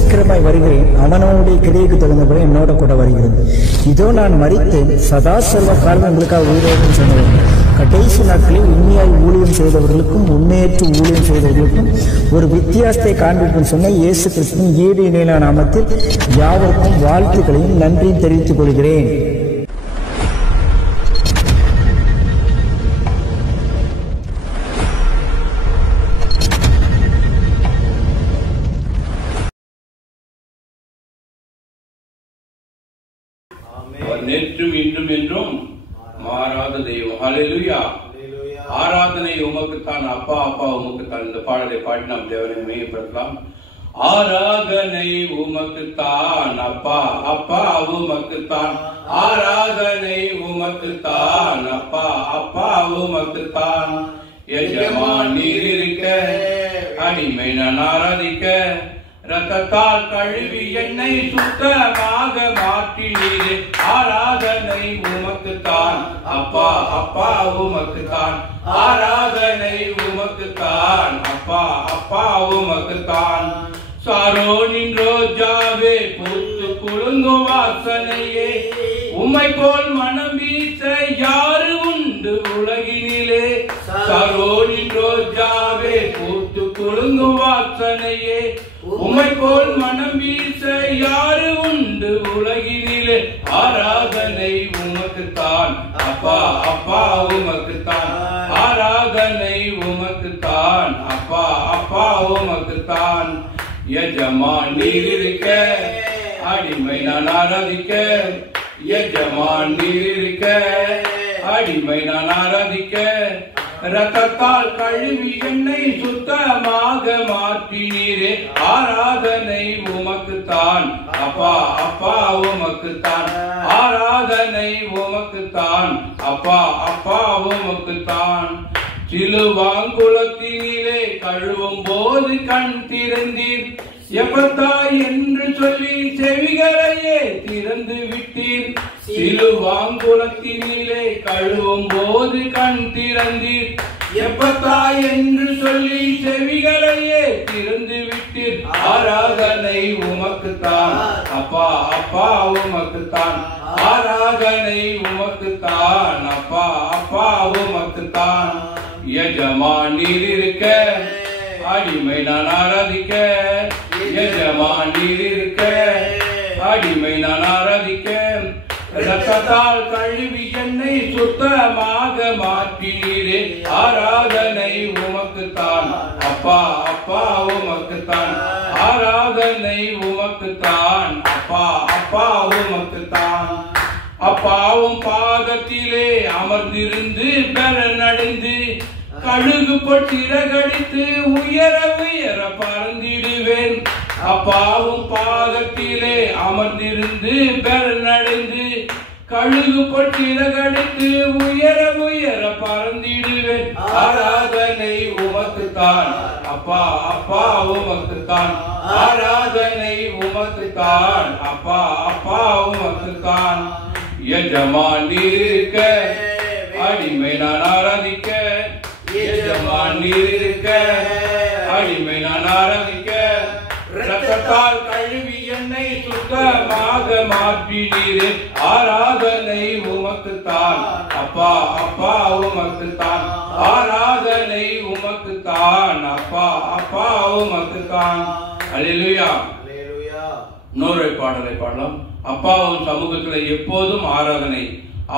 சீக்கிரமாய் வருகிறேன். அவனவனுடைய கிரியைக்கு தகுந்தபடி என்னோட கூட வருகிறது. இதோ நான் மரித்தேன், சதா சர்வ காலம் உங்களுக்காக உயிரோடு சொன்னேன். கடைசி நாட்களில் உண்மையாய் ஊழியம் செய்தவர்களுக்கும் உண்மையற்று ஊழியம் செய்தவர்களுக்கும் ஒரு வித்தியாசத்தை காண்பிக்கும் சொன்ன இயேசு கிறிஸ்துவின் ஈடு இணையிலான நாமத்தில் யாவருக்கும் வாழ்த்துக்களையும் நன்றியும் தெரிவித்துக் கொள்கிறேன். நேற்றும் இன்றும் என்றும் மாறாத தெய்வம். ஹல்லேலூயா. ஆராதனை உமக்குத்தான் அப்பா, அப்பா உமக்குத்தான். இந்த பாடலை பாடி நாம் தேவனை மையப்படுத்தலாம். ஆராதனை உமக்குத்தான் அப்பா, அப்பா உமக்குத்தான். ஆராதனை உமக்குத்தான் அப்பா, அப்பா உமக்குத்தான். எஜமான் நீர் இருக்க, அடிமை நான் ஆராதிக்க, ரத்தத்தால் கழுவி என்னை சுத்தமாக மாற்றினீரே. ஆராதனை உமக்குத்தான் அப்பா, அப்பா உமக்குத்தான். ஆராதனை உமக்குத்தான் அப்பா, அப்பா உமக்குத்தான். சாரோனின் ரோஜாவே, பூத்து குலுங்கும் வாசனையே, உம்மை போல் மனம் வீச யாரு உண்டு உலகினிலே. சாரோனின் ரோஜாவே, பூத்து குலுங்கும் வாசனையே, உம்மை போல் மனம் வீச யாரு உண்டு உலகினிலே. ஆராதனை உமக்குத்தான் அப்பா, அப்பா உமக்குத்தான். ஆராதனை உமக்குத்தான் அப்பா, அப்பா உமக்குத்தான். எஜமான் நீர் இருக்க, அடிமை நான் ஆராதிக்க. எஜமான் நீர் இருக்க, அடிமை நான் ஆராதிக்க, ரத்தத்தால் கழுவி என்னை சுத்தமாக மாற்றினீரே. ஆராதனை உமக்குத்தான் அப்பா, அப்பா உமக்குத்தான். ஆராதனை உமக்குத்தான் அப்பா, அப்பா உமக்குத்தான். சிலுவாங்குளத்தினிலே கழுவும் போது கண் திறந்தீர், எப்பத்தா என்று சொல்லி செவிகளையே திறந்து விட்டீர். சிலுவாங்குளத்தினிலே கழுவும் போது கண் திறந்தீர், எப்பத்தா என்று சொல்லி செவிகளையே திறந்து விட்டீர். ஆராதனை உமக்குத்தான் அப்பா, அப்பா உமக்குத்தான். ஆராதனை உமக்குத்தான் அப்பா, அப்பா உமக்குத்தான். எஜமான் நீர் இருக்க, அடிமை நான் ஆராதிக்க. எஜமான் நீர் இருக்க, அடிமை நான் ஆராதிக்க, ரத்தத்தால் கழுவி என்னை சுத்தமாக மாற்றினீரே. ஆராதனை உமக்குத்தான் அப்பா, அப்பா உமக்குத்தான். ஆராதனை உமக்குத்தான் அப்பா, அப்பா உமக்குத்தான். அப்பாவும் பாதத்திலே அமர்ந்திருந்து பலனடைந்து, கழுகு பொற்றிரகடித்து உயர உயர பறந்திடுவேன். அப்பாவும் பாதத்திலே அமர்ந்திருந்து பலனடைந்து, கழுகு பொற்றிரகடித்து உயர உயர பறந்திடுவேன். ஆராதனை உமக்குத்தான் அப்பா, அப்பா உமக்குத்தான். ஆராதனை உமக்குத்தான் அப்பா, அப்பா உமக்குத்தான். எஜமான் நீர் இருக்க, அடிமை நான் ஆராதிக்க. எஜமான் நீர் இருக்க, அடிமை நான் ஆராதிக்க, ரத்தத்தால் கழுவி என்னை சுத்தமாக மாற்றினீரே. ஆராதனை உமக்குத்தான் அப்பா, அப்பா உமக்குத்தான். ஆராதனை உமக்குத்தான் அப்பா, அப்பா உமக்குத்தான். அல்லேலூயா. இன்னொரு பாடலை பாடலாம். அப்பாவும் சமூகத்துல எப்போதும் ஆராதனை,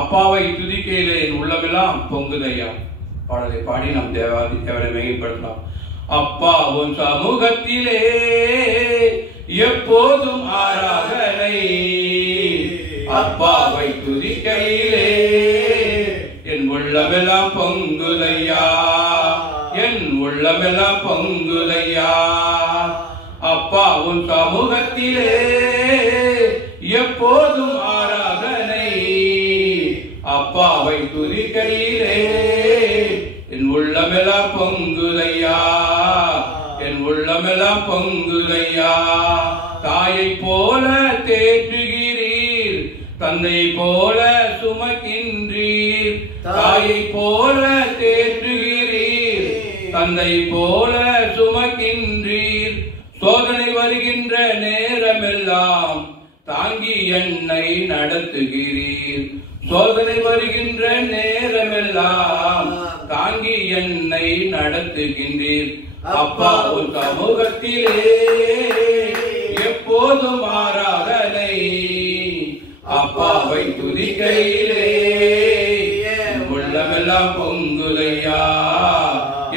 அப்பாவை துதிக்கையிலே என் உள்ளமெல்லாம் பொங்குதையா. பாடலை பாடி நாம் தேவனை மையப்படுத்தலாம். அப்பாவும் சமூகத்திலே எப்போதும் ஆராதனை, அப்பாவை துதிக்கையிலே என் உள்ளமெல்லாம் பொங்குதையா. என் உள்ளமெல்லாம் பொங்குதையா. அப்பாவும் சமூகத்திலே எப்போதும் ஆராதனை, அப்பாவை துதிக்கையிலே என் உள்ளமெல்லாம் பொங்குதையா. என் உள்ளமெல்லாம் பொங்குதையா. தாயை போல தேற்றுகிறீர், தந்தை போல சுமக்கின்றீர். தாயை போல தேற்றுகிறீர், தந்தை போல சுமக்கின்றீர். சோதனை வருகின்ற நேரமெல்லாம் தாங்கி என்னை நடத்துகிறீர். சோதனை வருகின்ற நேரமெல்லாம் தாங்கி என்னை நடத்துகின்றீர். அப்பா உன் சமூகத்திலே எப்போதும் ஆராதனை. அப்பாவை துதிக்கையிலே உள்ளமெல்லாம் பொங்குதையா,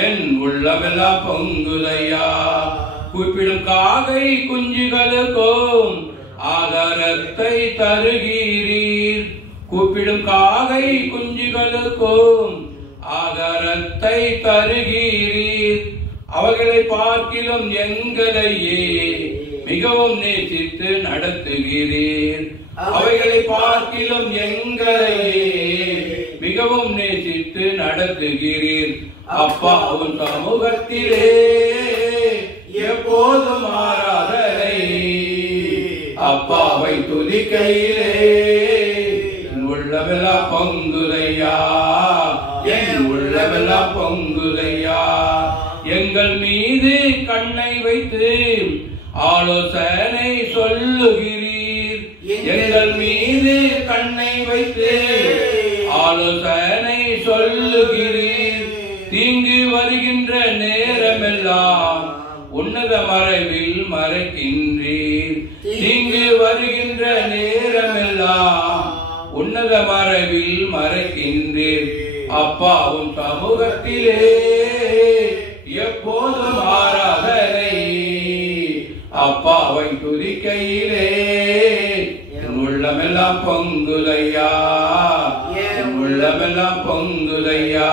என் உள்ளமெல்லாம் பொங்குதையா. கூப்பிடும் காகை குஞ்சுகளுக்கும் ஆதாரத்தை தருகிறீர். கூப்பிடும் காகை குஞ்சுகளுக்கும் ஆதாரத்தை தருகிறீர். அவர்களை பார்க்கிலும் எங்களையே மிகவும் நேசித்து நடத்துகிறீர். அவைகளை பார்க்கிலும் எங்களையே மிகவும் நேசித்து நடத்துகிறீர். அப்பா உன் சமூகத்திலே எப்போதும் ஆராதனை. அப்பாவை துதிக்கையிலே உள்ளமெல்லாம் பொங்குதையா, என் உள்ளமெல்லாம் பொங்குதையா. எங்கள் மீது கண்ணை வைத்து ஆலோசனை சொல்லுகிறீர். எங்கள் மீது கண்ணை வைத்து ஆலோசனை சொல்லுகிறீர். தீங்கு வருகின்ற நேரமெல்லாம் உன்னத மறைவில் மறைக்கின்றீர். தீங்கு வருகின்ற நேரமெல்லாம் உன்னத மறைவில் மறைக்கின்றீர். அப்பா உன் சமூகத்திலே எப்போதும் ஆராதனை. அப்பாவை துதிக்கையிலே என் உள்ளமெல்லாம் பொங்குதையா, என் உள்ளமெல்லாம் பொங்குதையா.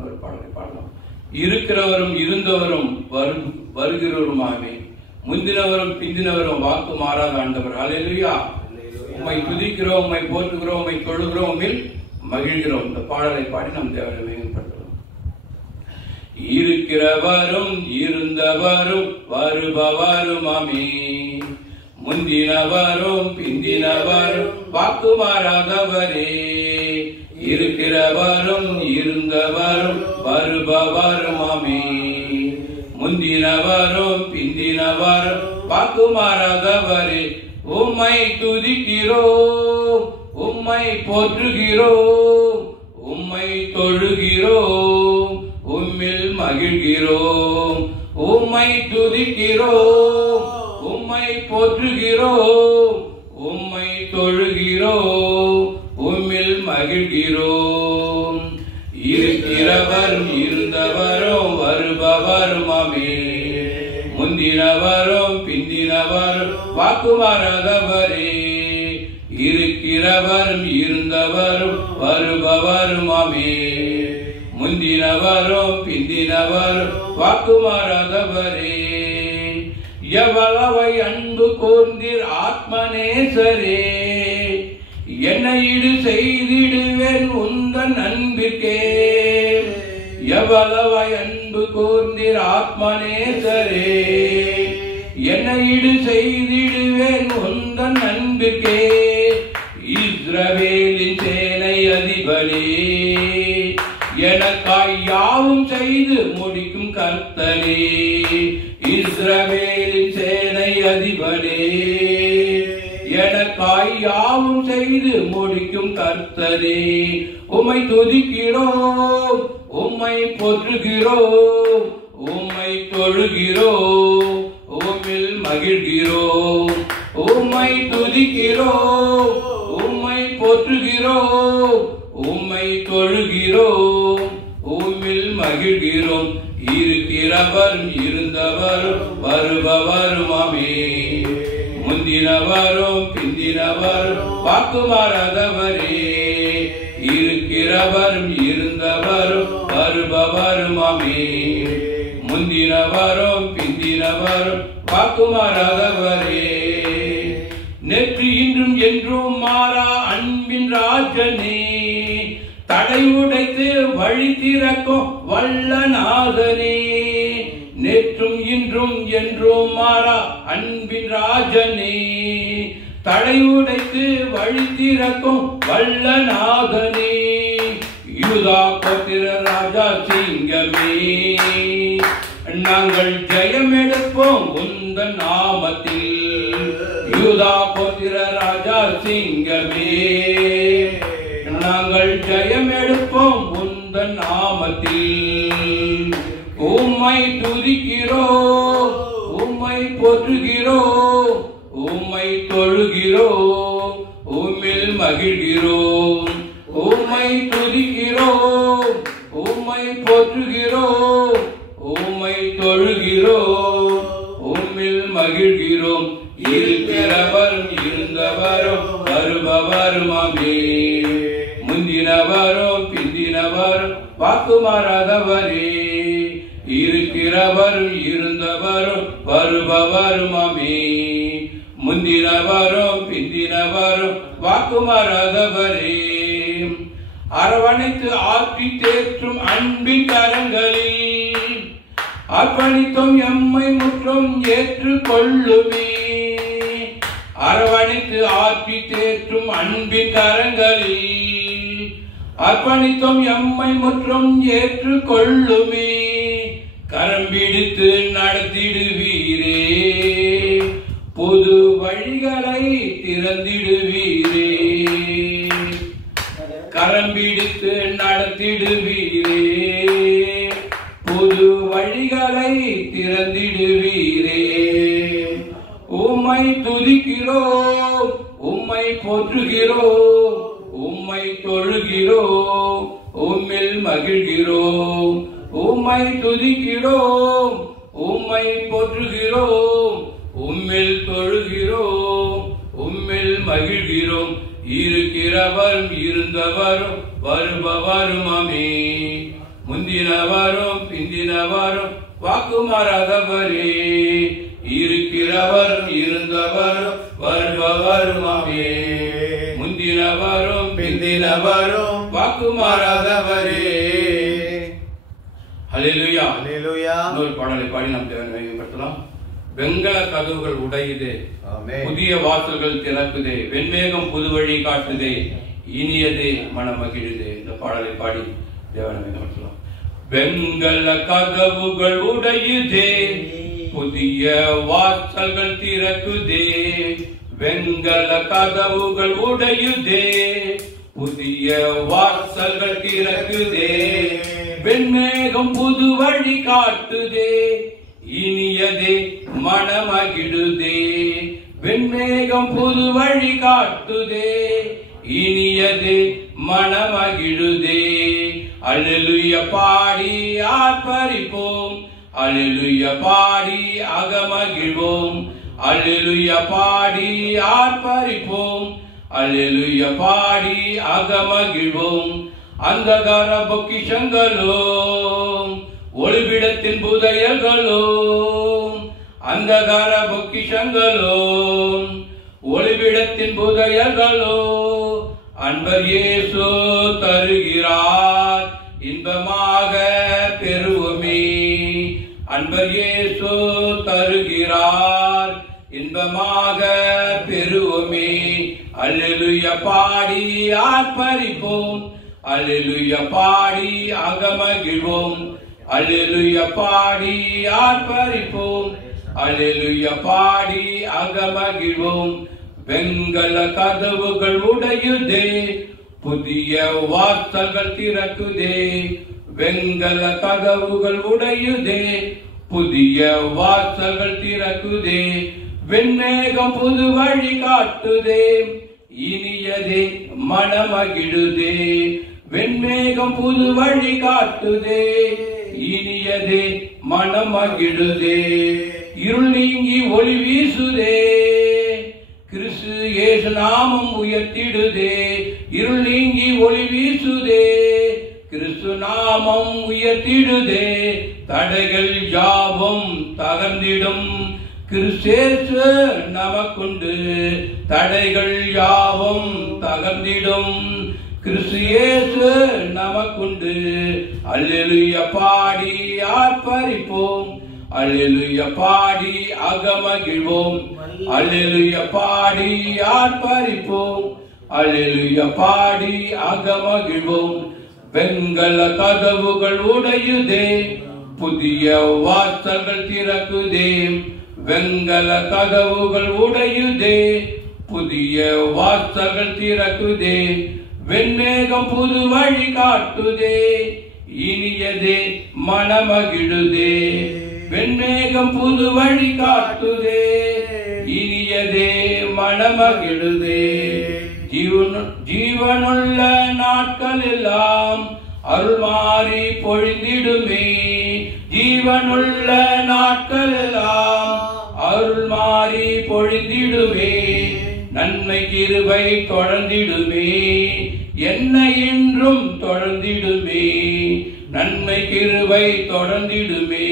ஒரு பாடலை பாடலாம். இருக்கிறவரும் இருந்தவரும் வருகிறவருமாமே, முந்தினவரும் பிந்தினவரும் வாக்கு மாறாத ஆண்டவர். ஹல்லேலூயா. உம்மை துதிக்கிறோம், உம்மை போற்றுகிறோம், உம்மை தொழுகிறோம், உம்மில் மகிழ்கிறோம். இந்த பாடலை பாடி நம் தேவனை மேம்படுத்துகிறோம். இருக்கிறவரும் இருந்தவரும் வருபவருமாமே, முந்தினவரும் பிந்தினவரும் வாக்கு மாறாதவரே. இருக்கிறவரும் இருந்தவரும் வருபவருமாமே, முந்தினவரும் பிந்தினவரும் வாக்கு மாறாதவரே. உம்மை துதிக்கிறோம், உம்மை போற்றுகிறோம், உம்மை தொழுகிறோம், உம்மில் மகிழ்கிறோம். உம்மை துதிக்கிறோம், உம்மை போற்றுகிறோம், உம்மை தொழுகிறோம், உம்மில் மகிழ்கிறோம். இருக்கிறவரும் இருந்தவரும் வருபவருமாமே, முந்தினவரும் பிந்தினவரும் வாக்கு மாறாதவரே. இருக்கிறவரும் இருந்தவரும் வருபவருமாமே, முந்தினவரும் பிந்தினவரும் வாக்கு மாறாதவரே. எவ்வளவை அன்பு கூர்ந்தீர் ஆத்மநேசரே, என்னை ஈடு செய்திடுவேன் உந்தன் அன்பிற்கே. எவ்வளவை அன்பு கூர்ந்தீர் ஆத்மநேசரே, என்னை ஈடு செய்திடுவேன் உந்தன் அன்பிற்கே. இஸ்ரவேலின் சேனை அதிபரே, எனக்காய் யாவும் செய்து முடிக்கும் கர்த்தரே. இஸ்ரவேலின் சேனை அதிபரே, எனக்காய் யாவும் செய்து முடிக்கும் கர்த்தரே. உம்மை துதிக்கிறோம், உம்மை போற்றுகிறோம், உம்மை தொழுகிறோம், உம்மில் மகிழ்கிறோம். உம்மை துதிக்கிறோம், உம்மை போற்றுகிறோம், உம்மை தொழுகிறோம், உம்மில் மகிழ்கிறோம். இருக்கிறவரும் இருந்தவரும் வருபவருமாமே, முந்தினவரும் பிந்தினவரும் வாக்கு மாறாதவரே. இருக்கிறவரும் இருந்தவரும் வருபவருமாமே, முந்தினவரும் பிந்தினவரும் வாக்கு மாறாதவரே. நேற்று இன்றும் என்றும் மாறா அன்பின் ராஜனே, தடை உடைத்து வழி திறக்கும் வல்லநாதனே. நேற்றும் இன்றும் என்றும் மாறா அன்பின் ராஜனே, தடை உடைத்து வழி திறக்கும் வல்லநாதனே. யூதா கோத்திர ராஜா சிங்கமே, நாங்கள் ஜெயம் எடுப்போம் உந்தன் நாமத்தில். யூதா கோத்திர ராஜா சிங்கமே, நாங்கள் ஜெயம் எடுப்போம் உந்தன் நாமத்தில். உம்மை துதிக்கிறோம், உம்மை போற்றுகிறோம், உம்மை தொழுகிறோம், உம்மில் மகிழ்கிறோம். உம்மை துதிக்கிறோம், உம்மை போற்றுகிறோம், உம்மை தொழுகிறோம், உம்மில் மகிழ்கிறோம். இருக்கிறவரும் இருந்தவரும் வருபவருமாமே, முந்தினவரும் பிந்தினவரும் வாக்கு மாறாதவரே. இருக்கிறவரும் இருந்தவரும் வருபவருமாமே, முந்தினவரும் பிந்தினவரும் வாக்கு மாறாதவரே. அரவணைத்து ஆற்றி தேற்றும் அன்பின் கரங்களில் அர்ப்பணித்தோம் எம்மை முற்றும் ஏற்றுக்கொள்ளுமே. அரவணைத்து ஆற்றி தேற்றும் அன்பின் கரங்களில் அர்ப்பணித்தோம் எம்மை முற்றும் ஏற்றுக்கொள்ளுமே. கரம் பிடித்து நடத்திடுவீரே, புது வழிகளை திறந்திடுவீரே. கரம் பிடித்து நடத்திடுவீரே, புது வழிகளை திறந்திடுவீரே. உம்மை துதிக்கிறோம், உம்மை போற்றுகிறோம், உம்மை தொழுகிறோம், உம்மில் மகிழ்கிறோம். உம்மை துதிக்கிறோம், உம்மை போற்றுகிறோம், உம்மில் தொழுகிறோம், உம்மில் மகிழ்கிறோம். இருக்கிறவரும் இருந்தவரும் வருபவருமாமே, முந்தினவரும் பிந்தினவரும் வாக்கு மாறாதவரே. இருக்கிறவரும் இருந்தவரும் வருபவருமாமே, முந்தினவரும் பிந்தினவரும் வாக்கு மாறாதவரே. ஹல்லேலூயா, ஹல்லேலூயா. இன்னொரு பாடலை பாடி நாம் தேவனை மையப்படுத்தலாம். வெண்கல கதவுகள் உடையுதே, புதிய வாசல்கள் திறக்குதே, வெண்மேகம் புது வழி காட்டுதே, இனியதே மனமகிழுதே. இந்த பாடலை பாடி தேவனை மையப்படுத்தலாம். வெண்கல கதவுகள் உடையுதே, புதிய வாசல்கள் திறக்குதே. வெண்கல கதவுகள் உடையுதே, புதிய வாசல்கள் திறக்குதே. வெண்மேகம் புது வழி காட்டுதே, இனியதே மனமகிழுதே. வெண்மேகம் புது வழி காட்டுதே, இனியதே மனமகிழுதே. அல்லேலூயா பாடி ஆர்ப்பரிப்போம், அல்லேலூயா பாடி அகமகிழ்வோம். அல்லேலூயா பாடி ஆர்ப்பரிப்போம், அல்லேலூயா பாடி அகமகிழ்வோம். அந்தகார பொக்கிஷங்களும் ஒளிபிடத்தின் புதையல்களும், அந்தகார பொக்கிஷங்களும் ஒளிபிடத்தின் புதையல்களும் அன்பர் இயேசு தருகிறார், இன்பமாக பெறுவோமே. அன்பர் இயேசு தருகிறார், இன்பமாக பெறுவோமே. அல்லேலூயா பாடி ஆர்ப்பரிப்போம், அல்லேலூயா பாடி அகமகிழ்வோம். அல்லேலூயா பாடி ஆர்ப்பரிப்போம், அல்லேலூயா பாடி அகமகிழ்வோம். வெண்கல கதவுகள் உடையுதே, புதிய வாசல்கள் திறக்குதே. வெண்கல கதவுகள் உடையுதே, புதிய வாசல்கள் திறக்குதே. வெண்மேகம் புது வழி காட்டுதே, இனியதே மனமகிழுதே. வெண்மேகம் புது வழி காட்டுதே, இனியதே மனமகிழுதே. இருள் நீங்கி ஒளி வீசுதே, கிறிஸ்து இயேசு நாமம் உயர்த்திடுதே. இருள் நீங்கி ஒளி வீசுதே, கிறிஸ்து நாமம் உயர்த்திடுதே. தடைகள் யாவும் தகர்ந்திடும், கிறிஸ்து நமக்குண்டு. தடைகள் யாவும் தகர்ந்திடும், கிறிஸ்து நமக்குண்டு. அல்லேலூயா பாடி ஆர்ப்பரிப்போம், அல்லேலூயா பாடி அகமகிழ்வோம். அல்லேலூயா பாடி ஆர்ப்பரிப்போம், அல்லேலூயா பாடி அகமகிழ்வோம். வெண்கல கதவுகள் உடையுதே, புதிய வாசல்கள் திறக்குதே, வெங்கல கதவுகள் உடையுதே. புதிய வாசல்கள் திறக்குதே, வெண்மேகம் புது வழி காட்டுதே. இனியதே மனமகிழுதே, வெண்மேகம் புது வழி காட்டுதே. இனியதே மனமகிழுதே. ஜீவனுள்ள நாட்கள் எல்லாம் அருள்மாறி பொழிந்திடுமே. ஜீவனுள்ள நாட்கள் எல்லாம் அருள்மாறி பொழிந்திடுமே. நன்மை கிருபை தொடர்ந்திடுமே, என்னை என்றும் தொடர்ந்திடுமே. நன்மை கிருபை தொடர்ந்திடுமே,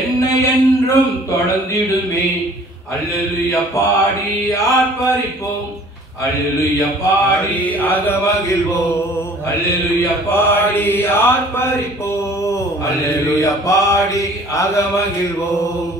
என்னை என்றும் தொடர்ந்திடுமே. அல்லேலூயா பாடி ஆர்ப்பரிப்போம், அல்லேலூயா பாடி அகமகிழ்வோம். அல்லேலூயா பாடி ஆர்ப்பரிப்போம், அல்லேலூயா பாடி அகமகிழ்வோம்.